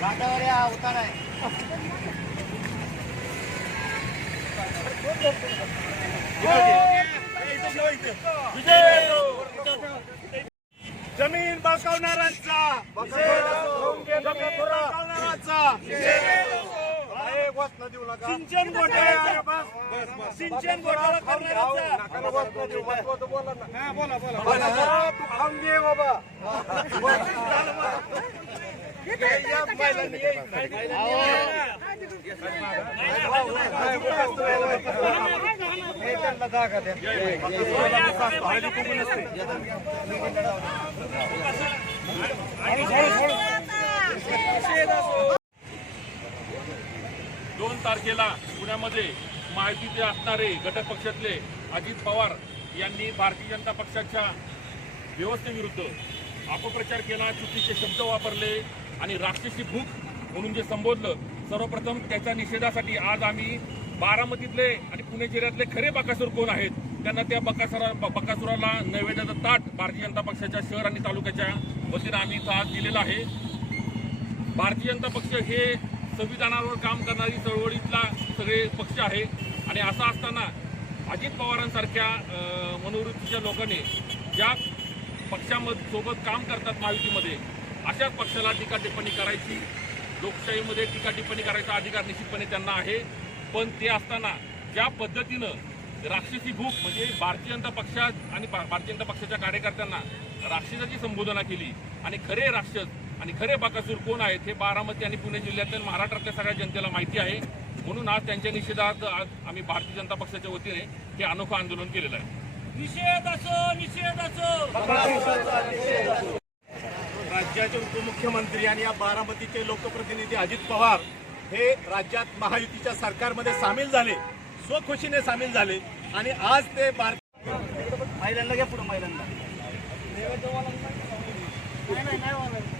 घाटावर या उतार आहे. जमीन बळकावणाऱ्यांचा सिंचन घोटाळा सिंचन घोटाळा करणाऱ्यांचा दोन तारखेला पुण्यामध्ये महायुतीचे असणारे घटक पक्षातले अजित पवार यांनी भारतीय जनता पक्षाच्या व्यवस्थेविरुद्ध अपप्रचार केला, चुकीचे शब्द वापरले आणि राक्षसी भूक म्हणून जे संबोधलं. सर्वप्रथम त्याच्या निषेधासाठी आज आम्ही बारामतीतले आणि पुणे जिल्ह्यातले खरे बकासूर कोण आहेत त्यांना त्या बकासुराला नैवेद्याचं ताट भारतीय जनता पक्षाच्या शहर आणि तालुक्याच्या वतीनं आम्ही इथं आज दिलेलं आहे. भारतीय जनता पक्ष हे संविधानावर काम करणारी चळवळीतला सगळे पक्ष आहे आणि असं असताना अजित पवारांसारख्या मनोवृत्तीच्या लोकांनी ज्या पक्षासोबत काम करतात महायुतीमध्ये अशाच पक्षाला टीका टिप्पणी करायची, लोकशाहीमध्ये टीका टिप्पणी करायचा अधिकार निश्चितपणे त्यांना आहे. पण ते असताना ज्या पद्धतीनं राक्षसी भूक म्हणजे भारतीय जनता पक्षात आणि भारतीय जनता पक्षाच्या कार्यकर्त्यांना राक्षसाची संबोधना केली आणि खरे राक्षस आणि खरे बकासूर कोण आहेत हे बारामती आणि पुणे जिल्ह्यातील महाराष्ट्रातल्या सगळ्या जनतेला माहिती आहे. म्हणून आज त्यांच्या निषेधार्थ आज आम्ही भारतीय जनता पक्षाच्या वतीने हे अनोखं आंदोलन केलेलं आहे. निषेध असो निषेध असो. राज्याचे उपमुख्यमंत्री आणि या बारामतीचे लोकप्रतिनिधी अजित पवार हे राज्यात महायुतीच्या सरकारमध्ये सामील झाले, स्वखुशीने सामील झाले आणि आज ते महिलांना घ्या पुढे महिलांना. नाही